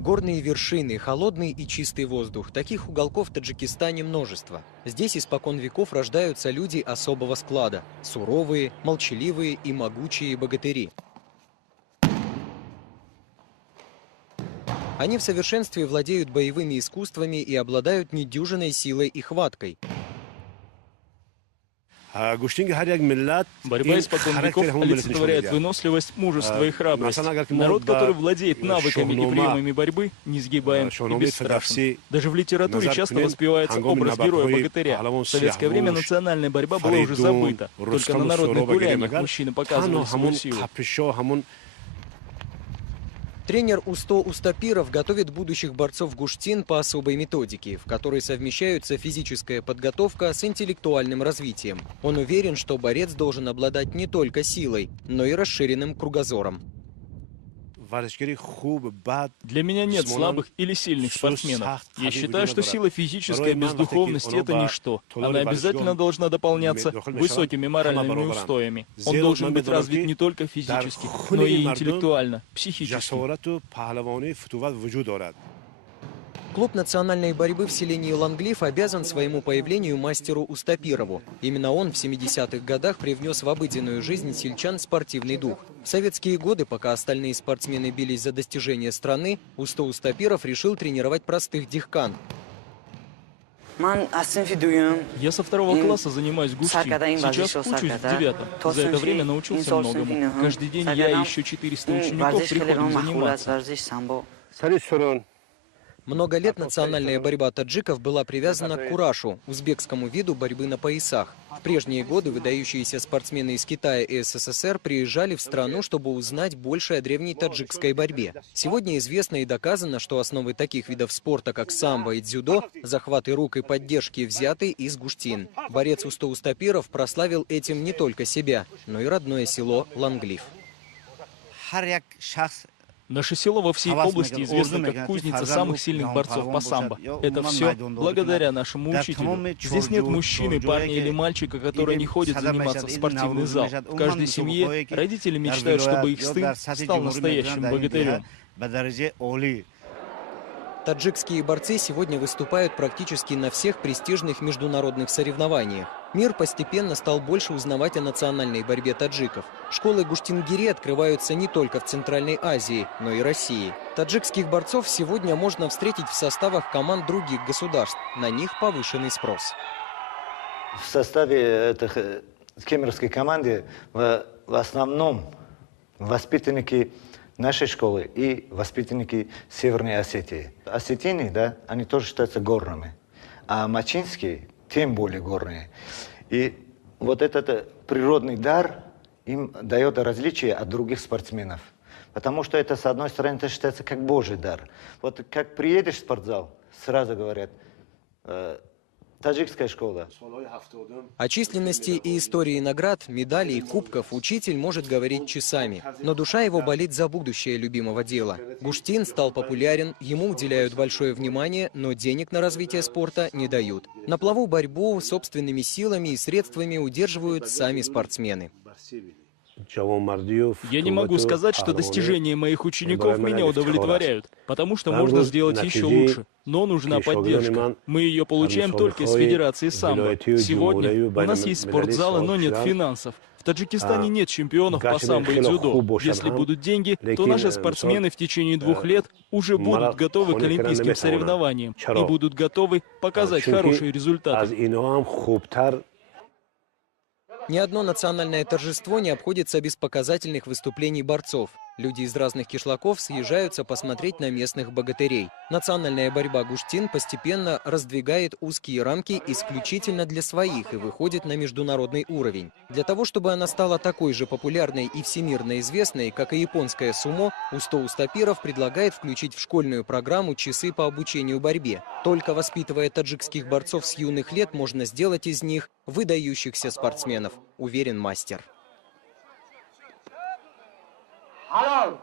Горные вершины, холодный и чистый воздух. Таких уголков в Таджикистане множество. Здесь испокон веков рождаются люди особого склада. Суровые, молчаливые и могучие богатыри. Они в совершенстве владеют боевыми искусствами и обладают недюжинной силой и хваткой. Борьба испокон веков олицетворяет выносливость, мужество и храбрость. Народ, который владеет навыками и приемами борьбы, несгибаем и бесстрашен. Даже в литературе часто воспевается образ героя-богатыря. В советское время национальная борьба была уже забыта. Только на народных гуляниях мужчины показывали свою силу. Тренер Усто Устапиров готовит будущих борцов Гуштин по особой методике, в которой совмещаются физическая подготовка с интеллектуальным развитием. Он уверен, что борец должен обладать не только силой, но и расширенным кругозором. Для меня нет слабых или сильных спортсменов. Я считаю, что сила физическая без духовности – это ничто. Она обязательно должна дополняться высокими моральными устоями. Он должен быть развит не только физически, но и интеллектуально, психически. Клуб национальной борьбы в селении Ланглиф обязан своему появлению мастеру Устапирову. Именно он в 70-х годах привнес в обыденную жизнь сельчан спортивный дух. В советские годы, пока остальные спортсмены бились за достижения страны, Усто Устапиров решил тренировать простых дихкан. Я со 2 класса занимаюсь гуштин. Сейчас учусь в 9. За это время научился многому. Каждый день я и еще 400 учеников приходим заниматься. Много лет национальная борьба таджиков была привязана к курашу, узбекскому виду борьбы на поясах. В прежние годы выдающиеся спортсмены из Китая и СССР приезжали в страну, чтобы узнать больше о древней таджикской борьбе. Сегодня известно и доказано, что основы таких видов спорта, как самбо и дзюдо, захваты рук и поддержки взяты из Гуштин. Борец Усто Устапиров прославил этим не только себя, но и родное село Ланглиф. Наше село во всей области известно как кузница самых сильных борцов по самбо. Это все благодаря нашему учителю. Здесь нет мужчины, парня или мальчика, который не ходит заниматься в спортивный зал. В каждой семье родители мечтают, чтобы их сын стал настоящим богатырем. Таджикские борцы сегодня выступают практически на всех престижных международных соревнованиях. Мир постепенно стал больше узнавать о национальной борьбе таджиков. Школы Гуштингири открываются не только в Центральной Азии, но и России. Таджикских борцов сегодня можно встретить в составах команд других государств. На них повышенный спрос. В составе этой кемеровской команды в основном воспитанники нашей школы и воспитанники Северной Осетии. Осетины, да, они тоже считаются горными, а мачинские тем более горные. И вот этот природный дар им дает различие от других спортсменов. Потому что это, с одной стороны, это считается как Божий дар. Вот как приедешь в спортзал, сразу говорят, таджикская школа. О численности и истории наград, медалей и кубков учитель может говорить часами. Но душа его болит за будущее любимого дела. Гуштин стал популярен, ему уделяют большое внимание, но денег на развитие спорта не дают. На плаву борьбу собственными силами и средствами удерживают сами спортсмены. Я не могу сказать, что достижения моих учеников меня удовлетворяют, потому что можно сделать еще лучше. Но нужна поддержка. Мы ее получаем только из Федерации самбо. Сегодня у нас есть спортзалы, но нет финансов. В Таджикистане нет чемпионов по самбо и дзюдо. Если будут деньги, то наши спортсмены в течение 2 лет уже будут готовы к олимпийским соревнованиям и будут готовы показать хорошие результаты. Ни одно национальное торжество не обходится без показательных выступлений борцов. Люди из разных кишлаков съезжаются посмотреть на местных богатырей. Национальная борьба Гуштин постепенно раздвигает узкие рамки исключительно для своих и выходит на международный уровень. Для того, чтобы она стала такой же популярной и всемирно известной, как и японская сумо, Усто Устапиров предлагает включить в школьную программу часы по обучению борьбе. Только воспитывая таджикских борцов с юных лет, можно сделать из них выдающихся спортсменов, уверен мастер. Hello.